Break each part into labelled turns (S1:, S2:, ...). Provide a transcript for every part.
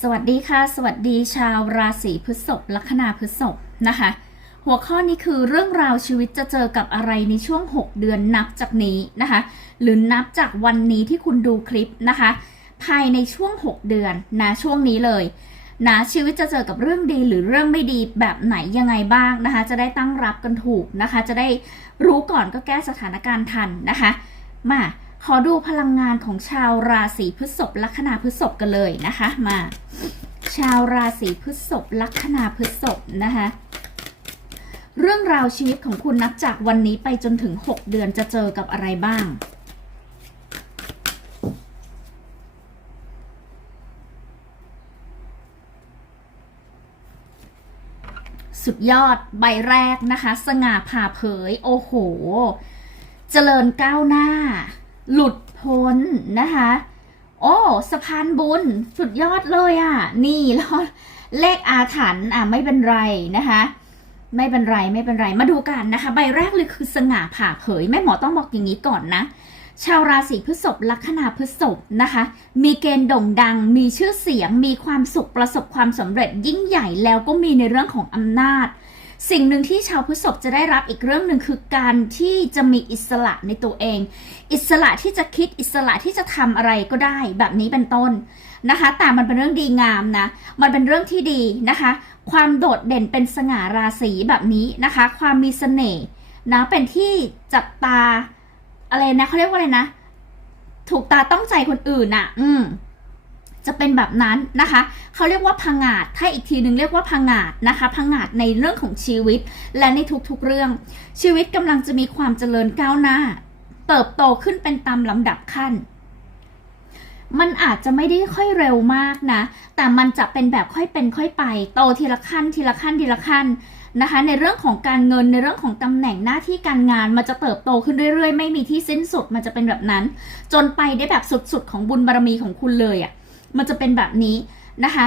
S1: สวัสดีค่ะ สวัสดีชาวราศีพฤษภลัคนาพฤษภนะคะ หัวข้อนี้คือเรื่องราวชีวิตจะเจอกับอะไรในช่วง 6 เดือนนับจากนี้นะคะ หรือนับจากวันนี้ที่คุณดูคลิปนะคะ ภายในช่วง 6 เดือนนะช่วงนี้เลยนะชีวิตจะเจอกับเรื่องดีหรือเรื่องไม่ดีแบบไหนยังไงบ้างนะคะ จะได้ตั้งรับกันถูกนะคะ จะได้รู้ก่อนก็แก้สถานการณ์ทันนะคะ มา ขอดูพลังงานของชาวราศีพฤษภลัคนาพฤษภกันเลยนะคะมา ชาวราศีพฤษภลัคนาพฤษภนะคะเรื่องราวชีวิตของคุณนับจากวันนี้ไปจนถึง 6 เดือนจะเจอกับอะไรบ้าง สุดยอดใบแรกนะคะ สง่าผ่าเผย โอ้โห เจริญก้าวหน้า หลุดพ้นนะคะ โอ้สะพานบุญสุดยอดเลยอะ่ะ นี่แล้วเลขอาถรรพ์อะไม่เป็นไรนะคะไม่เป็นไรไม่เป็นไรมาดูกันนะคะ ใบแรกเลยคือสง่าผ่าเผยแม่หมอต้องบอกอย่างนี้ก่อนนะ ชาวราศีพฤษภลัคนาพฤษภนะคะ มีเกณฑ์โด่งดัง มีชื่อเสียง มีความสุขประสบความสำเร็จยิ่งใหญ่แล้วก็มีในเรื่องของอำนาจ สิ่งหนึ่งที่ชาวพฤษภจะได้รับอีกเรื่องหนึ่งคือการที่จะมีอิสระในตัวเอง อิสระที่จะคิดอิสระที่จะทำอะไรก็ได้แบบนี้เป็นต้นนะคะ แต่มันเป็นเรื่องดีงามนะ มันเป็นเรื่องที่ดีนะคะ ความโดดเด่นเป็นสง่าราศีแบบนี้นะคะ ความมีเสน่ห์นะเป็นที่จับตาอะไรนะเขาเรียกว่าอะไรนะ ถูกตาต้องใจคนอื่นน่ะ อืม จะเป็นแบบนั้นนะคะ เขาเรียกว่าพังงาดถ้าอีกทีหนึ่งเรียกว่าพังงาดนะคะพังงาดในเรื่องของชีวิต และในทุกๆเรื่อง ชีวิตกำลังจะมีความเจริญก้าวหน้า เติบโตขึ้นเป็นตามลำดับขั้น มันอาจจะไม่ได้ค่อยเร็วมากนะ แต่มันจะเป็นแบบค่อยเป็นค่อยไป โตทีละขั้น ทีละขั้นทีละขั้นนะคะ ในเรื่องของการเงินในเรื่องของตำแหน่งหน้าที่การงานมันจะเติบโตขึ้นเรื่อยๆ ไม่มีที่สิ้นสุดมันจะเป็นแบบนั้น จนไปได้แบบสุดๆของบุญบารมีของคุณเลยอะ่ะ มันจะเป็นแบบนี้นะคะ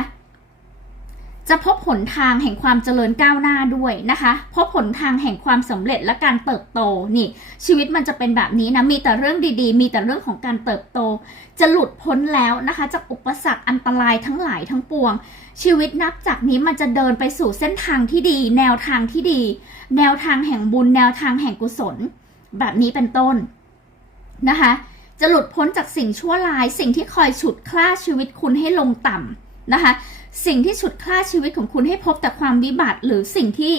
S1: จะพบหนทางแห่งความเจริญก้าวหน้าด้วยนะคะพบหนทางแห่งความสำเร็จและการเติบโตนี่ ชีวิตมันจะเป็นแบบนี้นะมีแต่เรื่องดีๆ มีแต่เรื่องของการเติบโต จะหลุดพ้นแล้วนะคะจากอุปสรรคอันตรายทั้งหลายทั้งปวง ชีวิตนับจากนี้มันจะเดินไปสู่เส้นทางที่ดี แนวทางที่ดี แนวทางแห่งบุญ แนวทางแห่งกุศล แบบนี้เป็นต้นนะคะ จะหลุดพ้นจากสิ่งชั่วร้าย สิ่งที่คอยฉุดคล้าชีวิตคุณให้ลงต่ำนะคะ สิ่งที่ฉุดคล้าชีวิตของคุณให้พบแต่ความวิบัติหรือสิ่งที่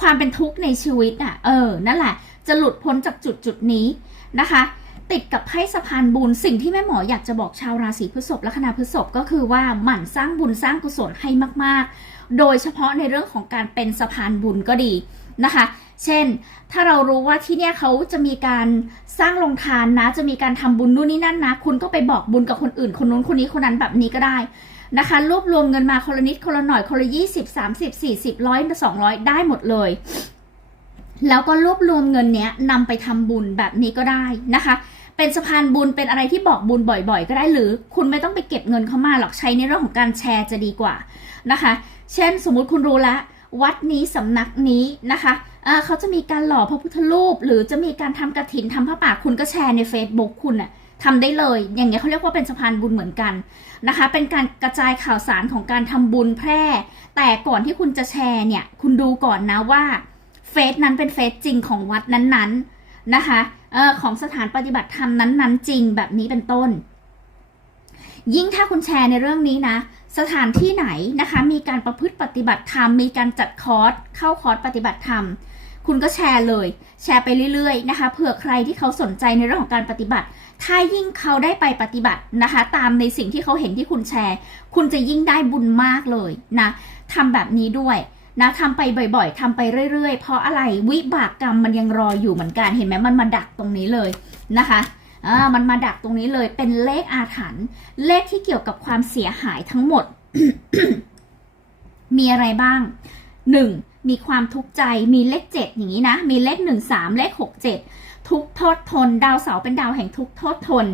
S1: ความเป็นทุกข์ในชีวิตอะ เออ นั่นแหละ จะหลุดพ้นจากจุดจุดนี้นะคะ ติดกับไพ่สะพานบุญ สิ่งที่แม่หมออยากจะบอกชาวราศีพฤษภและคณะพฤษภก็คือว่าหมั่นสร้างบุญสร้างกุศลให้มาก ๆ โดยเฉพาะในเรื่องของการเป็นสะพานบุญก็ดีนะคะ เช่น ถ้าเรารู้ว่าที่เนี่ยเขาจะมีการสร้างโรงทานนะ จะมีการทำบุญนู่นนี่นั่นนะ คุณก็ไปบอกบุญกับคนอื่น คนนู้นคนนี้คนนั้นแบบนี้ก็ได้นะคะ รวบรวมเงินมาคนละนิดคนละหน่อยคนละยี่สิบสามสิบสี่สิบร้อยสองร้อยได้หมดเลย แล้วก็รวบรวมเงินเนี้ยนำไปทำบุญแบบนี้ก็ได้นะคะเป็นสะพานบุญเป็นอะไรที่บอกบุญบ่อยๆ ก็ได้หรือคุณไม่ต้องไปเก็บเงินเข้ามาหรอกใช้ในเรื่องของการแชร์จะดีกว่านะคะ เช่นสมมุติคุณรู้แล้ว วัดนี้สำนักนี้นะคะเเขาจะมีการหล่อพระพุทธรูป หรือจะมีการทำกระถินทำผ้าป่าคุณก็แชร์ใน Facebook คุณอะทำได้เลย อย่างเงี้ยเขาเรียกว่าเป็นสะพานบุญเหมือนกันนะคะ เป็นการกระจายข่าวสารของการทำบุญแพร่ แต่ก่อนที่คุณจะแชร์เนี่ย คุณดูก่อนนะว่าเฟซนั้นเป็นเฟซจริงของวัดนั้นๆนะคะเออของสถานปฏิบัติธรรมนั้นๆ จริงแบบนี้เป็นต้น ยิ่งถ้าคุณแชร์ในเรื่องนี้นะ สถานที่ไหนนะคะมีการประพฤติปฏิบัติธรรมมีการจัดคอร์สเข้าคอร์สปฏิบัติธรรม คุณก็แชร์เลย แชร์ไปเรื่อยๆนะคะเผื่อใครที่เขาสนใจในเรื่องของการปฏิบัติ ถ้ายิ่งเขาได้ไปปฏิบัตินะคะ ตามในสิ่งที่เขาเห็นที่คุณแชร์ คุณจะยิ่งได้บุญมากเลยนะทำแบบนี้ด้วยนะทำไปบ่อยๆทำไปเรื่อยๆ เพราะอะไรวิบากกรรมมันยังรออยู่เหมือนกันเห็นไหมมันมาดักตรงนี้เลยนะคะ อ่ามันมาดักตรงนี้เลยเป็นเลขอาถรรพ์เลขที่เกี่ยวกับความเสียหายทั้งหมด มีอะไรบ้างหนึ่งมีความทุกข์ใจมีเลขเจ็ดอย่างนี้นะ มีเลขหนึ่งสามเลขหกเจ็ดทุกโทษทน ดาวเสาร์เป็นดาวแห่งทุกโทษทน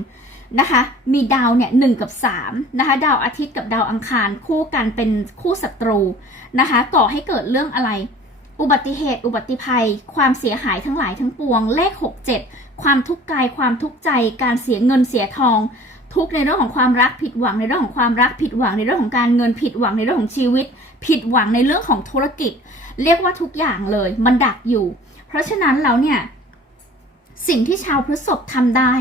S1: นะคะ มีดาวเนี่ยหนึ่งกับสามนะคะ ดาวอาทิตย์กับดาวอังคารคู่กันเป็นคู่ศัตรูนะคะ ก่อให้เกิดเรื่องอะไร อุบัติเหตุ อุบัติภัย ความเสียหายทั้งหลายทั้งปวง เลข 6 7 ความทุกข์กาย ความทุกข์ใจ การเสียเงินเสียทอง ทุกในเรื่องของความรักผิดหวังในเรื่องของความรักผิดหวังในเรื่องของการเงินผิดหวังในเรื่องของชีวิต ผิดหวังในเรื่องของธุรกิจ เรียกว่าทุกอย่างเลยมันดักอยู่ เพราะฉะนั้นแล้วเนี่ยสิ่งที่ชาวพฤษภทำได้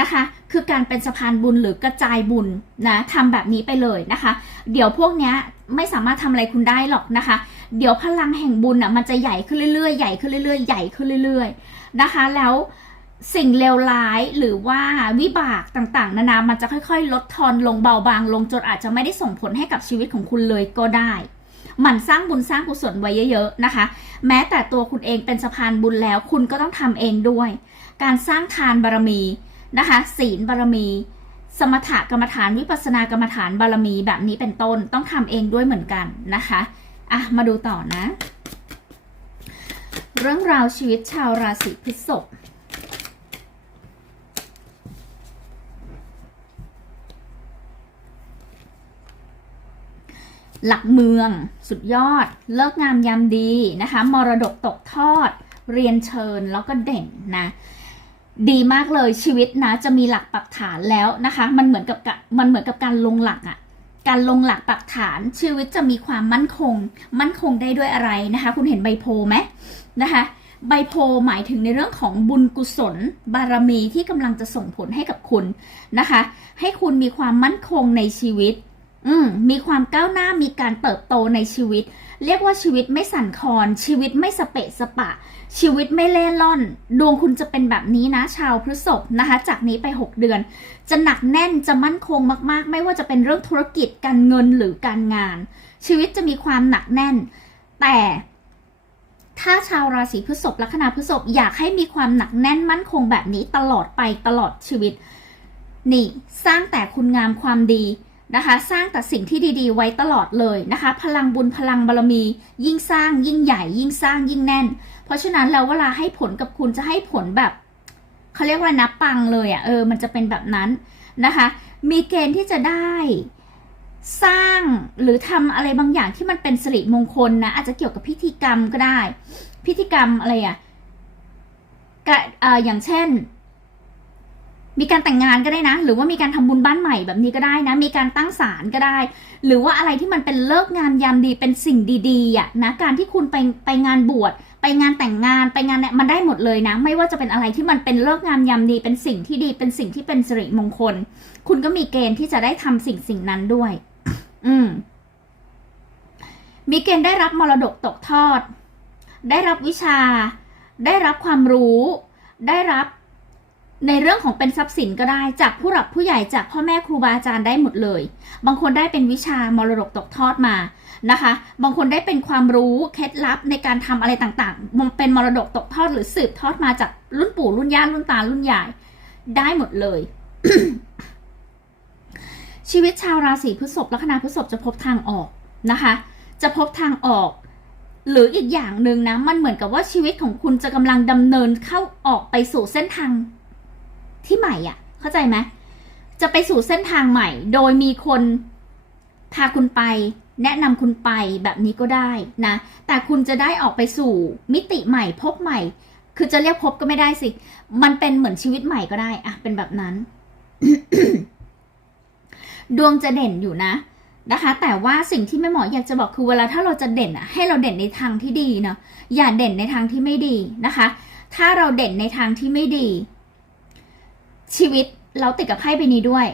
S1: นะคะ คือการเป็นสะพานบุญหรือกระจายบุญนะทำแบบนี้ไปเลยนะคะ เดี๋ยวพวกเนี้ยไม่สามารถทำอะไรคุณได้หรอกนะคะ เดี๋ยวพลังแห่งบุญอะมันจะใหญ่ขึ้นเรื่อยๆ ใหญ่ขึ้นเรื่อยๆ ใหญ่ขึ้นเรื่อย ๆ นะคะ แล้วสิ่งเลวร้ายหรือว่าวิบากต่างๆ นานา มันจะค่อยๆ ลดทอนลงเบาบางลงจนอาจจะไม่ได้ส่งผลให้กับชีวิตของคุณเลยก็ได้หมั่นสร้างบุญสร้างกุศลไว้เยอะๆนะคะ แม้แต่ตัวคุณเองเป็นสะพานบุญแล้วคุณก็ต้องทำเองด้วย การสร้างทานบารมีนะคะ ศีลบารมี สมถกรรมฐานวิปัสสนากรรมฐานบารมีแบบนี้เป็นต้นต้องทำเองด้วยเหมือนกันนะคะ อะ มาดูต่อนะ เรื่องราวชีวิตชาวราศีพฤษภหลักเมืองสุดยอด เลิกงามยามดีนะคะ มรดกตกทอด เรียนเชิญแล้วก็เด่นนะ ดีมากเลยชีวิตนะ จะมีหลักปักฐานแล้วนะคะ มันเหมือนกับมันเหมือนกับการลงหลักอะ การลงหลักปักฐานชีวิตจะมีความมั่นคง มั่นคงได้ด้วยอะไรนะคะ คุณเห็นใบโพไหมนะคะใบโพหมายถึงในเรื่องของบุญกุศล บารมีที่กำลังจะส่งผลให้กับคุณนะคะ ให้คุณมีความมั่นคงในชีวิต อืมมีความก้าวหน้ามีการเติบโตในชีวิต เรียกว่าชีวิตไม่สั่นคลอน ชีวิตไม่สเปะสปะ ชีวิตไม่เล่ร่อน ดวงคุณจะเป็นแบบนี้นะ ชาวพฤษภนะคะ จากนี้ไป 6 เดือน จะหนักแน่นจะมั่นคงมาก ๆ ไม่ว่าจะเป็นเรื่องธุรกิจการเงินหรือการงาน ชีวิตจะมีความหนักแน่น แต่ถ้าชาวราศีพฤษภลัคนาพฤษภอยากให้มีความหนักแน่นมั่นคงแบบนี้ตลอดไปตลอดชีวิต นี่ สร้างแต่คุณงามความดี นะคะ สร้างแต่สิ่งที่ดีๆ ไว้ตลอดเลยนะคะ พลังบุญพลังบารมี ยิ่งสร้างยิ่งใหญ่ ยิ่งสร้างยิ่งแน่น เพราะฉะนั้นแล้วเวลาให้ผลกับคุณจะให้ผลแบบเขาเรียกว่านับปังเลยอะ่ะเออมันจะเป็นแบบนั้นนะคะ มีเกณฑ์ที่จะได้สร้างหรือทำอะไรบางอย่างที่มันเป็นสิริมงคลนะอาจจะเกี่ยวกับพิธีกรรมก็ได้ พิธีกรรมอะไรอะ่ะออย่างเช่น มีการแต่งงานก็ได้นะ หรือว่ามีการทำบุญบ้านใหม่แบบนี้ก็ได้นะ มีการตั้งศาลก็ได้ หรือว่าอะไรที่มันเป็นเลิกงามยามดีเป็นสิ่งดีๆอะนะการที่คุณไปไปงานบวชไปงานแต่งงานไปงานเนี่ยมันได้หมดเลยนะ ไม่ว่าจะเป็นอะไรที่มันเป็นเลิกงามยามดีเป็นสิ่งที่ดีเป็นสิ่งที่เป็นสิริมงคล คุณก็มีเกณฑ์ที่จะได้ทำสิ่งสิ่งนั้นด้วย อืมมีเกณฑ์ได้รับมรดกตกทอด ได้รับวิชา ได้รับความรู้ ได้รับ ในเรื่องของเป็นทรัพย์สินก็ได้จากผู้หลักผู้ใหญ่จากพ่อแม่ครูบาอาจารย์ได้หมดเลย บางคนได้เป็นวิชามรดกตกทอดมานะคะ บางคนได้เป็นความรู้เคล็ดลับในการทำอะไรต่างๆ เป็นมรดกตกทอดหรือสืบทอดมาจากรุ่นปู่รุ่นย่ารุ่นตารุ่นยายได้หมดเลย ชีวิตชาวราศีพฤษภลัคนาพฤษภจะพบทางออกนะคะ จะพบทางออก หรืออีกอย่างหนึ่งนะมันเหมือนกับว่าชีวิตของคุณจะกำลังดำเนินเข้าออกไปสู่เส้นทาง ที่ใหม่อะ่ะ เข้าใจไหมจะไปสู่เส้นทางใหม่ โดยมีคนพาคุณไป แนะนำคุณไปแบบนี้ก็ได้นะ แต่คุณจะได้ออกไปสู่มิติใหม่พบใหม่ คือจะเรียกพบก็ไม่ได้สิ มันเป็นเหมือนชีวิตใหม่ก็ได้อะเป็นแบบนั้น ดวงจะเด่นอยู่นะนะคะ แต่ว่าสิ่งที่แม่หมออยากจะบอกคือเวลาถ้าเราจะเด่นอะให้เราเด่นในทางที่ดีเนาะอย่าเด่นในทางที่ไม่ดีนะคะ ถ้าเราเด่นในทางที่ไม่ดี ชีวิตเราติดกับไพ่ใบนี้ด้วย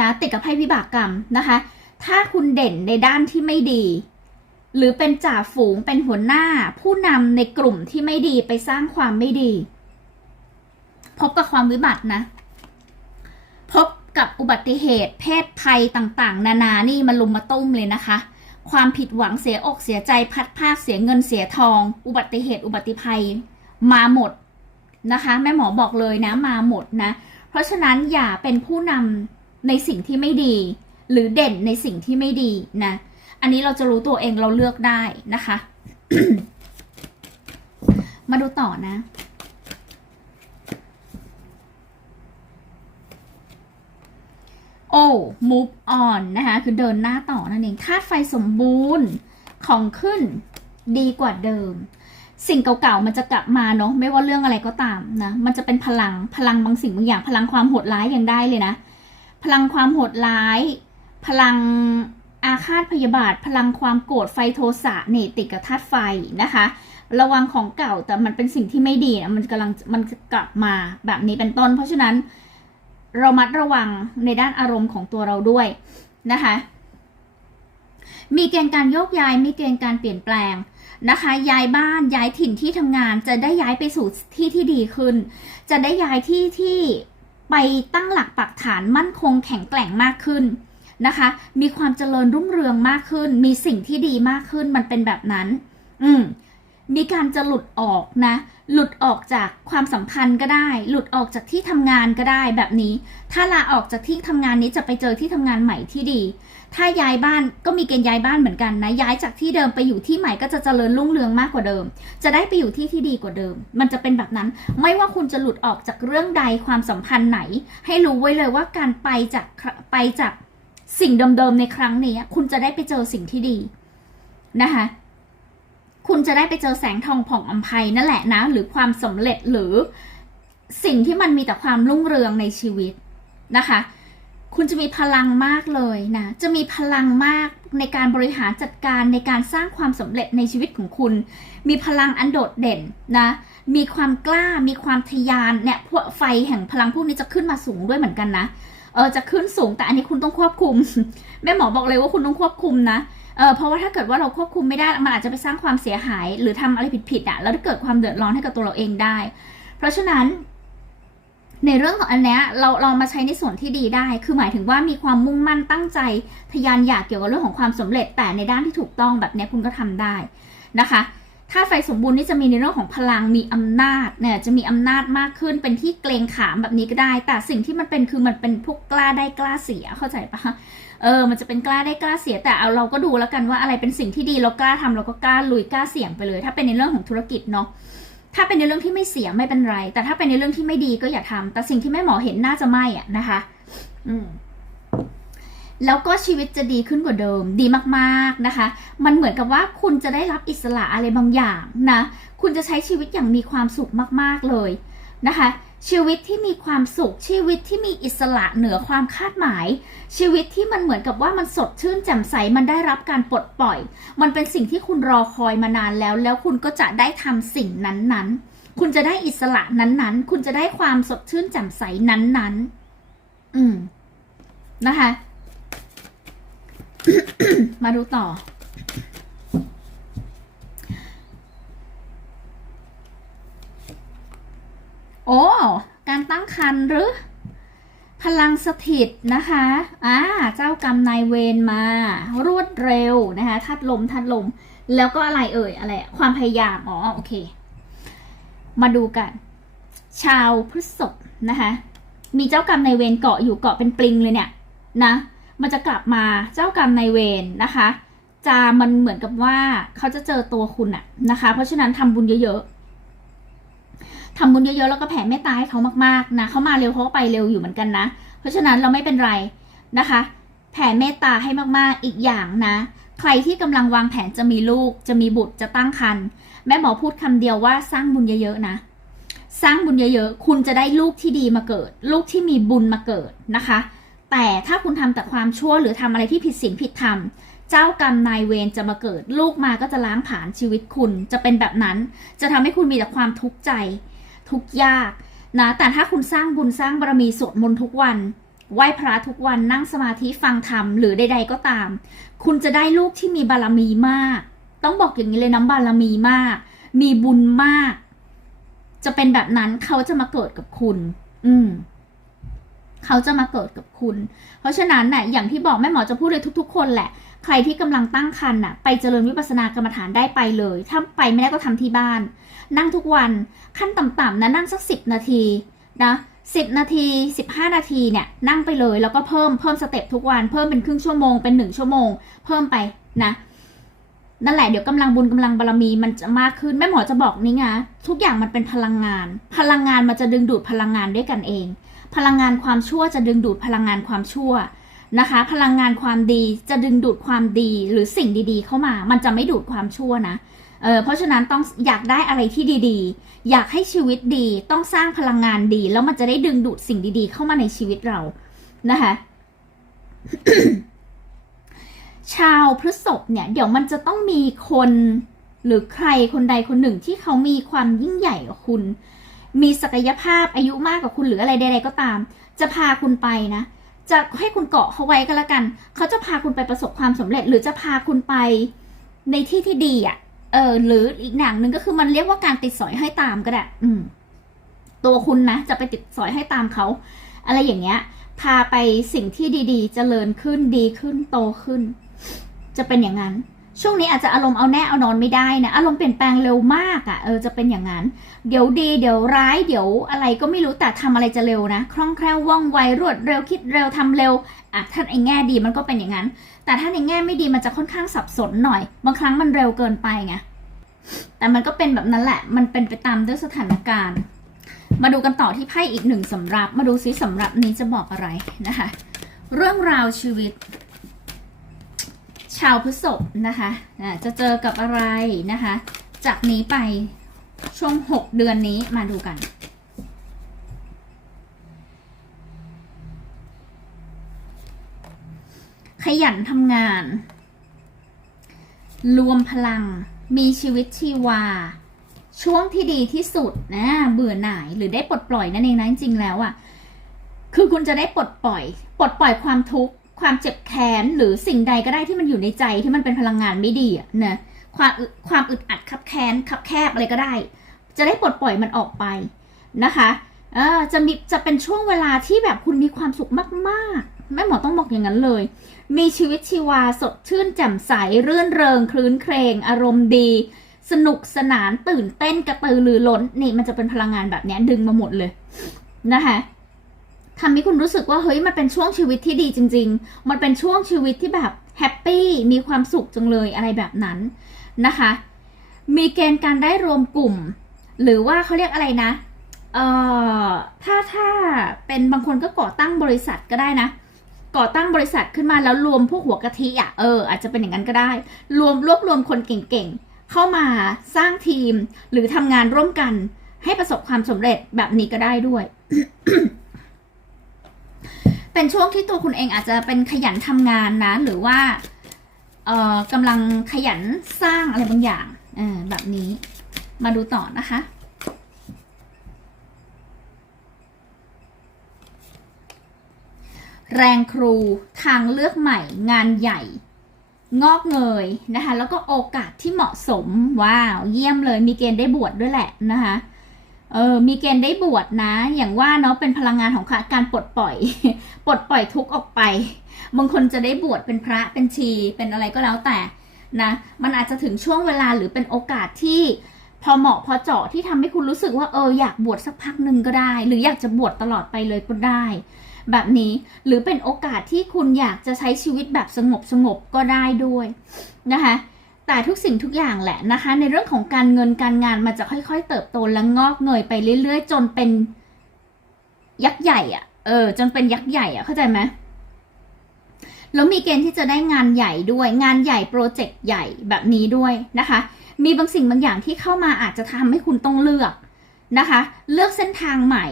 S1: นะติดกับไพ่วิบากกรรมนะคะ ถ้าคุณเด่นในด้านที่ไม่ดี หรือเป็นจ่าฝูงเป็นหัวหน้า ผู้นำในกลุ่มที่ไม่ดีไปสร้างความไม่ดี พบกับความวิบัตินะ พบกับอุบัติเหตุ เพศภัยต่างๆ นานานี่มันลุมมาตุ้มเลยนะคะ ความผิดหวังเสียอกเสียใจพัดภาคเสียเงินเสียทอง อุบัติเหตุอุบัติภัย มาหมดนะคะ แม่หมอบอกเลยนะ มาหมดนะ เพราะฉะนั้นอย่าเป็นผู้นำในสิ่งที่ไม่ดี หรือเด่นในสิ่งที่ไม่ดีนะ อันนี้เราจะรู้ตัวเองเราเลือกได้นะคะ มาดูต่อนะโอ้ move on นะคะ คือเดินหน้าต่อนั่นเองธาตุไฟสมบูรณ์ของขึ้นดีกว่าเดิม สิ่งเก่าๆ มันจะกลับมาเนาะไม่ว่าเรื่องอะไรก็ตามนะ มันจะเป็นพลังพลังบางสิ่งบางอย่าง พลังความโหดร้ายยังได้เลยนะ พลังความโหดร้าย พลังอาฆาตพยาบาท พลังความโกรธไฟโทสะนี่ติดกับธาตุไฟนะคะ ระวังของเก่าแต่มันเป็นสิ่งที่ไม่ดีนะมันกำลังมันกลับมาแบบนี้เป็นต้น เพราะฉะนั้นเรามัดระวังในด้านอารมณ์ของตัวเราด้วยนะคะ มีเกณฑ์การโยกย้ายมีเกณฑ์การเปลี่ยนแปลง นะคะ ย้ายบ้านย้ายถิ่นที่ทำงานจะได้ย้ายไปสู่ที่ที่ดีขึ้น จะได้ย้ายที่ที่ไปตั้งหลักปักฐานมั่นคงแข็งแกร่งมากขึ้นนะคะ มีความเจริญรุ่งเรืองมากขึ้น มีสิ่งที่ดีมากขึ้นมันเป็นแบบนั้น อืมมีการจะหลุดออกนะ หลุดออกจากความสัมพันธ์ก็ได้ หลุดออกจากที่ทำงานก็ได้แบบนี้ ถ้าลาออกจากที่ทำงานนี้จะไปเจอที่ทำงานใหม่ที่ดี ถ้าย้ายบ้านก็มีเกณฑ์ย้ายบ้านเหมือนกันนะ ย้ายจากที่เดิมไปอยู่ที่ใหม่ก็จะเจริญรุ่งเรืองมากกว่าเดิม จะได้ไปอยู่ที่ที่ดีกว่าเดิม มันจะเป็นแบบนั้น ไม่ว่าคุณจะหลุดออกจากเรื่องใดความสัมพันธ์ไหน ให้รู้ไว้เลยว่าการไปจากไปจากสิ่งเดิมๆในครั้งนี้ คุณจะได้ไปเจอสิ่งที่ดีนะคะคุณจะได้ไปเจอแสงทองผ่องอำไพนั่นแหละนะ หรือความสำเร็จหรือสิ่งที่มันมีแต่ความรุ่งเรืองในชีวิตนะคะ คุณจะมีพลังมากเลยนะ จะมีพลังมากในการบริหารจัดการในการสร้างความสำเร็จในชีวิตของคุณ มีพลังอันโดดเด่นนะ มีความกล้า มีความทะยานเนี่ยพวกไฟแห่งพลังพวกนี้จะขึ้นมาสูงด้วยเหมือนกันนะ เออจะขึ้นสูงแต่อันนี้คุณต้องควบคุม แม่หมอบอกเลยว่าคุณต้องควบคุมนะ เออเพราะว่าถ้าเกิดว่าเราควบคุมไม่ได้มันอาจจะไปสร้างความเสียหาย หรือทำอะไรผิดๆอะ่ะแล้วเกิดความเดือดร้อนให้กับตัวเราเองได้ เพราะฉะนั้น ในเรื่องของอันเนี้ยเราเรามาใช้ในส่วนที่ดีได้ คือหมายถึงว่ามีความมุ่งมั่นตั้งใจทะยานอยากเกี่ยวกับเรื่องของความสำเร็จ แต่ในด้านที่ถูกต้องแบบนี้คุณก็ทำได้นะคะถ้าไฟสมบูรณ์นี่จะมีในเรื่องของพลังมีอำนาจเนี่ยจะมีอำนาจมากขึ้นเป็นที่เกรงขามแบบนี้ก็ได้ แต่สิ่งที่มันเป็นคือมันเป็นพวกกล้าได้กล้าเสียเข้าใจปะเออมันจะเป็นกล้าได้กล้าเสีย แต่เอาเราก็ดูแล้วกันว่าอะไรเป็นสิ่งที่ดีเรากล้าทำเราก็กล้าลุยกล้าเสี่ยงไปเลย ถ้าเป็นในเรื่องของธุรกิจเนาะ ถ้าเป็นในเรื่องที่ไม่เสี่ยงไม่เป็นไร แต่ถ้าเป็นในเรื่องที่ไม่ดีก็อย่าทำแต่สิ่งที่แม่หมอเห็นน่าจะไม่อะนะคะ อืมแล้วก็ชีวิตจะดีขึ้นกว่าเดิม ดีมากๆนะคะ มันเหมือนกับว่าคุณจะได้รับอิสระอะไรบางอย่างนะ คุณจะใช้ชีวิตอย่างมีความสุขมากๆเลยนะคะ ชีวิตที่มีความสุข ชีวิตที่มีอิสระเหนือความคาดหมาย ชีวิตที่มันเหมือนกับว่ามันสดชื่นแจ่มใสมันได้รับการปลดปล่อย มันเป็นสิ่งที่คุณรอคอยมานานแล้ว แล้วคุณก็จะได้ทำสิ่งนั้นๆ คุณจะได้อิสระนั้นๆ คุณจะได้ความสดชื่นแจ่มใสนั้นๆ อืมนะคะ มาดูต่อ โอ้ การตั้งครรภ์หรือ พลังสถิตนะคะอ่าเจ้ากรรมนายเวรมา รวดเร็วนะคะทัดลมทัดลม แล้วก็อะไรเอ่ยอะไร ความพยายาม อ๋อ โอเค มาดูกัน ชาวพฤษภนะคะ มีเจ้ากรรมนายเวรเกาะอยู่เกาะเป็นปลิงเลยเนี่ยนะ มันจะกลับมาเจ้ากรรมนายเวรนะคะจะมันเหมือนกับว่าเขาจะเจอตัวคุณอะนะคะ เพราะฉะนั้นทำบุญเยอะๆ ทำบุญเยอะๆแล้วก็แผ่เมตตาให้เขามากๆนะเขามาเร็วเขาก็ไปเร็วอยู่เหมือนกันนะ เพราะฉะนั้นเราไม่เป็นไรนะคะ แผ่เมตตาให้มากๆอีกอย่างนะ ใครที่กำลังวางแผนจะมีลูก จะมีบุตรจะตั้งครรภ์แม่หมอพูดคำเดียวว่าสร้างบุญเยอะๆนะ สร้างบุญเยอะๆคุณจะได้ลูกที่ดีมาเกิด ลูกที่มีบุญมาเกิดนะคะ แต่ถ้าคุณทำแต่ความชั่วหรือทำอะไรที่ผิดศีลผิดธรรมเจ้ากรรมนายเวรจะมาเกิด ลูกมาก็จะล้างผลาญชีวิตคุณจะเป็นแบบนั้น จะทำให้คุณมีแต่ความทุกข์ใจ ทุกยากนะแต่ถ้าคุณสร้างบุญสร้างบารมีสวดมนต์ทุกวันไหว้พระทุกวันนั่งสมาธิฟังธรรมหรือใด ๆ ก็ตาม คุณจะได้ลูกที่มีบารมีมาก ต้องบอกอย่างนี้เลยน้ำบารมีมาก มีบุญมาก จะเป็นแบบนั้นเขาจะมาเกิดกับคุณ อืม เขาจะมาเกิดกับคุณ เพราะฉะนั้นน่ะอย่างที่บอกแม่หมอจะพูดเลยทุก ๆ คนแหละ ใครที่กำลังตั้งครรภ์น่ะไปเจริญวิปัสสนากรรมฐานได้ไปเลย ถ้าไปไม่ได้ก็ทำที่บ้าน นั่งทุกวันขั้นต่ำๆนะนั่งสักสิบนาทีนะสิบนาทีสิบห้านาทีเนี่ยนั่งไปเลยแล้วก็เพิ่มเพิ่มสเต็ปทุกวันเพิ่มเป็นครึ่งชั่วโมงเป็นหนึ่งชั่วโมง เพิ่มไปนะนั่นแหละเดี๋ยวกำลังบุญกำลังบารมีมันจะมากขึ้นแม่หมอจะบอกนี่ไงทุกอย่างมันเป็นพลังงาน พลังงานมันจะดึงดูดพลังงานด้วยกันเอง พลังงานความชั่วจะดึงดูดพลังงานความชั่วนะคะ พลังงานความดีจะดึงดูดความดีหรือสิ่งดีๆ เข้ามา มันจะไม่ดูดความชั่วนะเออเพราะฉะนั้นต้องอยากได้อะไรที่ดีๆ อยากให้ชีวิตดีต้องสร้างพลังงานดี แล้วมันจะได้ดึงดูดสิ่งดีๆ เข้ามาในชีวิตเรานะคะชาวพฤษภเนี่ย เดี๋ยวมันจะต้องมีคนหรือใครคนใดคนหนึ่งที่เขามีความยิ่งใหญ่กว่าคุณ มีศักยภาพอายุมากกว่าคุณหรืออะไรใดๆก็ตาม จะพาคุณไปนะ จะให้คุณเกาะเขาไว้ก็แล้วกัน เขาจะพาคุณไปประสบความสำเร็จ หรือจะพาคุณไปในที่ที่ดีอะ เออ หรืออีกอย่างหนึ่งก็คือมันเรียกว่าการติดสอยให้ตามก็ได้อืม ตัวคุณนะจะไปติดสอยให้ตามเขา อะไรอย่างเงี้ย พาไปสิ่งที่ดีๆเจริญขึ้นดีขึ้นโตขึ้น จะเป็นอย่างนั้น ช่วงนี้อาจจะอารมณ์เอาแน่เอานอนไม่ได้นะ อารมณ์เปลี่ยนแปลงเร็วมากอะ่ะ เออจะเป็นอย่างนั้น เดี๋ยวดี เดี๋ยวร้าย เดี๋ยวอะไรก็ไม่รู้แต่ทำอะไรจะเร็วนะ คล่องแคล่วว่องไวรวดเร็วคิดเร็วทำเร็วอะถ้าในแง่ดีมันก็เป็นอย่างนั้น แต่ถ้าในแง่ไม่ดีมันจะค่อนข้างสับสนหน่อย บางครั้งมันเร็วเกินไปไงแต่มันก็เป็นแบบนั้นแหละ มันเป็นไปตามด้วยสถานการณ์ มาดูกันต่อที่ไพ่อีกหนึ่งสำรับ มาดูซิสำรับนี้จะบอกอะไรนะคะ เรื่องราวชีวิต ชาวพฤษภนะคะจะเจอกับอะไรนะคะ จากนี้ไปช่วง 6 เดือนนี้มาดูกัน ขยันทำงาน รวมพลังมีชีวิตชีวา ช่วงที่ดีที่สุดนะเบื่อหน่ายหรือได้ปลดปล่อยนั่นเองนะจริงๆแล้วอะ่ะคือคุณจะได้ปลดปล่อย ปลดปล่อยความทุกข์ ความเจ็บแค้นหรือสิ่งใดก็ได้ที่มันอยู่ในใจที่มันเป็นพลังงานไม่ดีนะความความอึดอัดคับแค้นคับแคบอะไรก็ได้ จะได้ปลดปล่อยมันออกไปนะคะเออจะมีจะเป็นช่วงเวลาที่แบบคุณมีความสุขมากๆแม่หมอต้องบอกอย่างนั้นเลย มีชีวิตชีวาสดชื่นแจ่มใสรื่นเริงคลื้นเครงอารมณ์ดี สนุกสนานตื่นเต้นกระตือรือร้นนี่มันจะเป็นพลังงานแบบนี้ดึงมาหมดเลยนะคะ ทำให้คุณรู้สึกว่าเฮ้ยมันเป็นช่วงชีวิตที่ดีจริง ๆ มันเป็นช่วงชีวิตที่แบบแฮปปี้มีความสุขจังเลยอะไรแบบนั้นนะคะ มีเกณฑ์การได้รวมกลุ่ม หรือว่าเขาเรียกอะไรนะเอ่อถ้าถ้าเป็นบางคนก็ก่อตั้งบริษัทก็ได้นะก่อตั้งบริษัทขึ้นมาแล้วรวมพวกหัวกะทิอะเอออาจจะเป็นอย่างนั้นก็ได้ รวมรวบรวมคนเก่งๆ เข้ามาสร้างทีมหรือทำงานร่วมกัน ให้ประสบความสำเร็จแบบนี้ก็ได้ด้วย เป็นช่วงที่ตัวคุณเองอาจจะเป็นขยันทำงานนะ หรือว่าเอ่อกำลังขยันสร้างอะไรบางอย่างเออแบบนี้มาดูต่อนะคะ แรงครูทางเลือกใหม่ งานใหญ่ งอกเงยนะคะ แล้วก็โอกาสที่เหมาะสม ว้าว เยี่ยมเลยมีเกณฑ์ได้บวชดด้วยแหละนะคะ เออ มีเกณฑ์ได้บวชนะ อย่างว่าเนาะเป็นพลังงานของการปลดปล่อย ปลดปล่อยทุกออกไป บางคนจะได้บวชเป็นพระ เป็นชี เป็นอะไรก็แล้วแต่นะ มันอาจจะถึงช่วงเวลาหรือเป็นโอกาสที่พอเหมาะพอเจาะที่ทำให้คุณรู้สึกว่าเอออยากบวชสักพักหนึ่งก็ได้ หรืออยากจะบวชตลอดไปเลยก็ได้ แบบนี้หรือเป็นโอกาสที่คุณอยากจะใช้ชีวิตแบบสงบสงบก็ได้ด้วยนะคะ แต่ทุกสิ่งทุกอย่างแหละนะคะ ในเรื่องของการเงินการงานมันจะค่อย ๆ เติบโตและงอกเงยไปเรื่อยๆ จนเป็นยักษ์ใหญ่อะเออ จนเป็นยักษ์ใหญ่อะเข้าใจไหมแล้วมีเกณฑ์ที่จะได้งานใหญ่ด้วย งานใหญ่โปรเจกต์ใหญ่แบบนี้ด้วยนะคะ มีบางสิ่งบางอย่างที่เข้ามาอาจจะทำให้คุณต้องเลือก นะคะ เลือกเส้นทางใหม่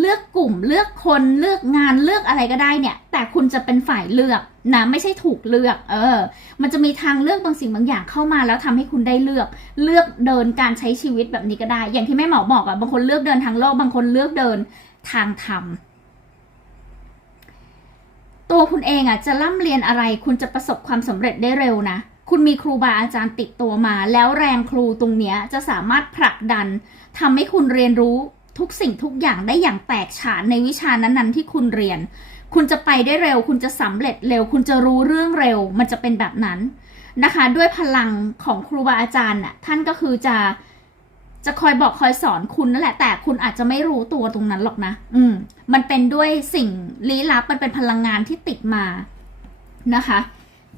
S1: เลือกกลุ่ม เลือกคน เลือกงาน เลือกอะไรก็ได้เนี่ย แต่คุณจะเป็นฝ่ายเลือกนะ ไม่ใช่ถูกเลือก เออ มันจะมีทางเลือกบางสิ่งบางอย่างเข้ามาแล้วทำให้คุณได้เลือก เลือกเดินการใช้ชีวิตแบบนี้ก็ได้ อย่างที่แม่หมอบอกอะบางคนเลือกเดินทางโลก บางคนเลือกเดินทางธรรมตัวคุณเองอะจะร่ำเรียนอะไร คุณจะประสบความสำเร็จได้เร็วนะคุณมีครูบาอาจารย์ติดตัวมา แล้วแรงครูตรงเนี้ยจะสามารถผลักดัน ทำให้คุณเรียนรู้ทุกสิ่งทุกอย่างได้อย่างแตกฉานในวิชานั้นๆที่คุณเรียน คุณจะไปได้เร็ว คุณจะสำเร็จเร็ว คุณจะรู้เรื่องเร็ว มันจะเป็นแบบนั้นนะคะ ด้วยพลังของครูบาอาจารย์น่ะท่านก็คือจะจะคอยบอกคอยสอนคุณนั่นแหละ แต่คุณอาจจะไม่รู้ตัวตรงนั้นหรอกนะ อืม มันเป็นด้วยสิ่งลี้ลับ มันเป็นพลังงานที่ติดมานะคะ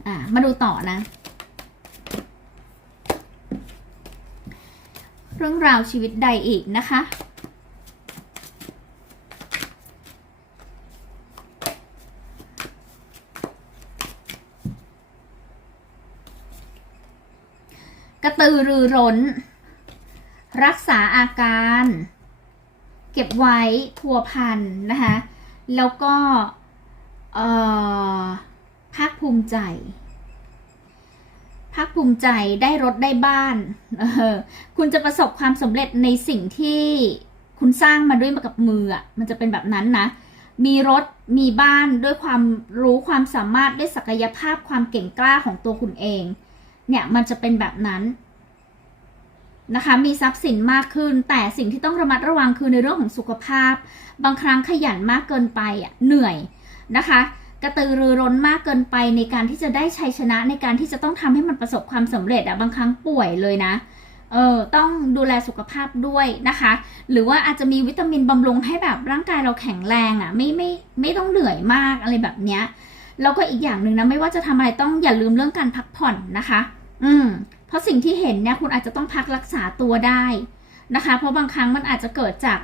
S1: อ่า มาดูต่อนะ เรื่องราวชีวิตใดอีกนะคะ กระตือรือร้น รักษาอาการ เก็บไว้พัวพันนะคะ แล้วก็เอ่อภูมิใจาคภูมิใจได้รถได้บ้านออคุณจะประสบความสำเร็จในสิ่งที่คุณสร้างมาด้วยมากับมืออะมันจะเป็นแบบนั้นนะ มีรถมีบ้านด้วยความรู้ความสามารถด้วยศักยภาพความเก่งกล้าของตัวคุณเอง เนี่ยมันจะเป็นแบบนั้นนะคะมีทรัพย์สินมากขึ้น แต่สิ่งที่ต้องระมัดระวังคือในเรื่องของสุขภาพ บางครั้งขยันมากเกินไปอะเหนื่อยนะคะ กระตือรือร้นมากเกินไปในการที่จะได้ชัยชนะในการที่จะต้องทำให้มันประสบความสำเร็จอะบางครั้งป่วยเลยนะเออต้องดูแลสุขภาพด้วยนะคะ หรือว่าอาจจะมีวิตามินบำรุงให้แบบร่างกายเราแข็งแรงอะ่ะไม่ไม่ไม่ต้องเหนื่อยมากอะไรแบบเนี้ยแล้วก็อีกอย่างหนึ่งนะไม่ว่าจะทำอะไรต้องอย่าลืมเรื่องการพักผ่อนนะคะ อืมเพราะสิ่งที่เห็นเนี่ยคุณอาจจะต้องพักรักษาตัวได้นะคะ เพราะบางครั้งมันอาจจะเกิดจาก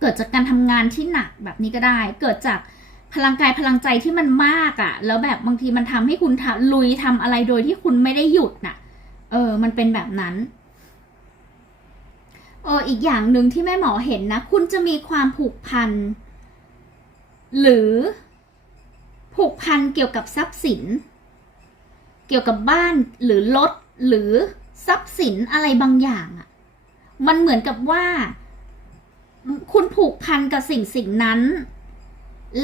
S1: เกิดจากการทำงานที่หนักแบบนี้ก็ได้ เกิดจาก พลังกายพลังใจที่มันมากอะ่ะ แล้วแบบบางทีมันทำให้คุณทำลุยทำอะไรโดยที่คุณไม่ได้หยุดน่ะ เออ มันเป็นแบบนั้นเอออีกอย่างหนึ่งที่แม่หมอเห็นนะ คุณจะมีความผูกพัน หรือผูกพันเกี่ยวกับทรัพย์สิน เกี่ยวกับบ้านหรือรถหรือทรัพย์สินอะไรบางอย่างอะ่ะมันเหมือนกับว่า คุณผูกพันกับสิ่งสิ่งนั้น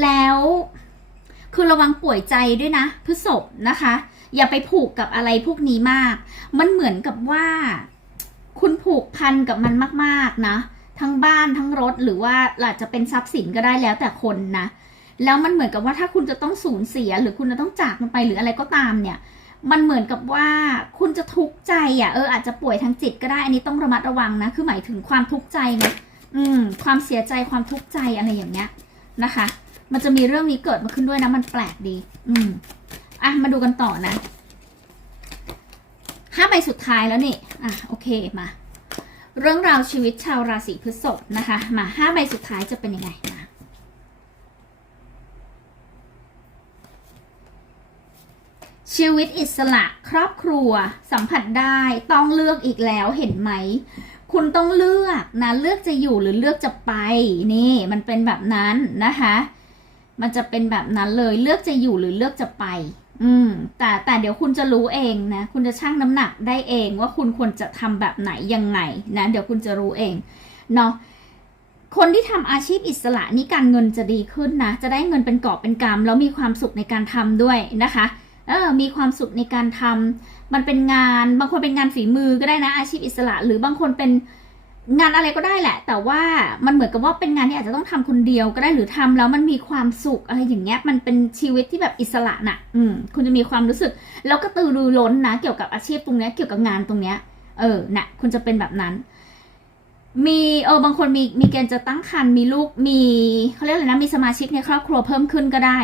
S1: แล้วคือระวังป่วยใจด้วยนะพฤษภนะคะ อย่าไปผูกกับอะไรพวกนี้มาก มันเหมือนกับว่า คุณผูกพันกับมันมาก ๆ นะ ทั้งบ้านทั้งรถหรือว่าอาจจะเป็นทรัพย์สินก็ได้แล้วแต่คนนะแล้วมันเหมือนกับว่าถ้าคุณจะต้องสูญเสีย หรือคุณจะต้องจากมันไปหรืออะไรก็ตามเนี่ย มันเหมือนกับว่าคุณจะทุกข์ใจอะเอออาจจะป่วยทางจิตก็ได้อันนี้ต้องระมัดระวังนะคือหมายถึงความทุกข์ใจนะอืม ความเสียใจความทุกข์ใจอะไรอย่างเงี้ยนะคะ มันจะมีเรื่องนี้เกิดมาขึ้นด้วยนะ มันแปลกดี อืม อะ มาดูกันต่อนะห้าใบสุดท้ายแล้วนี่ อะ โอเค มา เรื่องราวชีวิตชาวราศีพฤษภนะคะ มาห้าใบสุดท้ายจะเป็นยังไงมาชีวิตอิสระครอบครัว สัมผัสได้ต้องเลือกอีกแล้วเห็นไหม คุณต้องเลือกนะ เลือกจะอยู่หรือเลือกจะไป นี่ มันเป็นแบบนั้นนะคะ มันจะเป็นแบบนั้นเลยเลือกจะอยู่หรือเลือกจะไป อืม แต่แต่เดี๋ยวคุณจะรู้เองนะ คุณจะชั่งน้ำหนักได้เองว่าคุณควรจะทำแบบไหนยังไงนะ เดี๋ยวคุณจะรู้เองเนาะคนที่ทำอาชีพอิสระนี่การเงินจะดีขึ้นนะ จะได้เงินเป็นกอบเป็นกำแล้วมีความสุขในการทำด้วยนะคะ เออ มีความสุขในการทำมันเป็นงาน บางคนเป็นงานฝีมือก็ได้นะอาชีพอิสระ หรือบางคนเป็น งานอะไรก็ได้แหละ แต่ว่ามันเหมือนกับว่าเป็นงานที่อาจจะต้องทำคนเดียวก็ได้หรือทำแล้วมันมีความสุขอะไรอย่างเงี้ย มันเป็นชีวิตที่แบบอิสระน่ะ อืม คุณจะมีความรู้สึก แล้วก็ตือรือร้นนะ เกี่ยวกับอาชีพตรงเนี้ยเกี่ยวกับงานตรงเนี้ย เออน่ะ คุณจะเป็นแบบนั้น มีเออบางคนมีมีเกณฑ์จะตั้งครรภ์มีลูกมีเขาเรียกอะไรนะมีสมาชิกในครอบครัวเพิ่มขึ้นก็ได้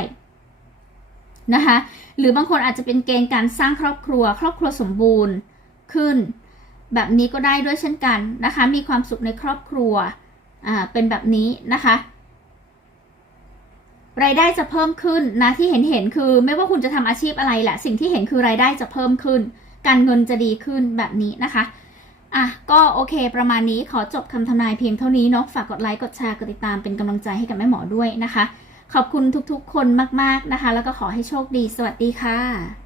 S1: นะคะ หรือบางคนอาจจะเป็นเกณฑ์การสร้างครอบครัว ครอบครัวสมบูรณ์ขึ้น แบบนี้ก็ได้ด้วยเช่นกันนะคะ มีความสุขในครอบครัวอ่าเป็นแบบนี้นะคะ รายได้จะเพิ่มขึ้นนะที่เห็นเห็นคือ ไม่ว่าคุณจะทำอาชีพอะไรแหละ สิ่งที่เห็นคือรายได้จะเพิ่มขึ้น การเงินจะดีขึ้นแบบนี้นะคะอะก็โอเคประมาณนี้ขอจบคำทำนายเพียงเท่านี้เนาะฝากกดไลค์กดแชร์กดติดตามเป็นกำลังใจให้กับแม่หมอด้วยนะคะ ขอบคุณทุกๆคนมากๆนะคะ แล้วก็ขอให้โชคดี สวัสดีค่ะ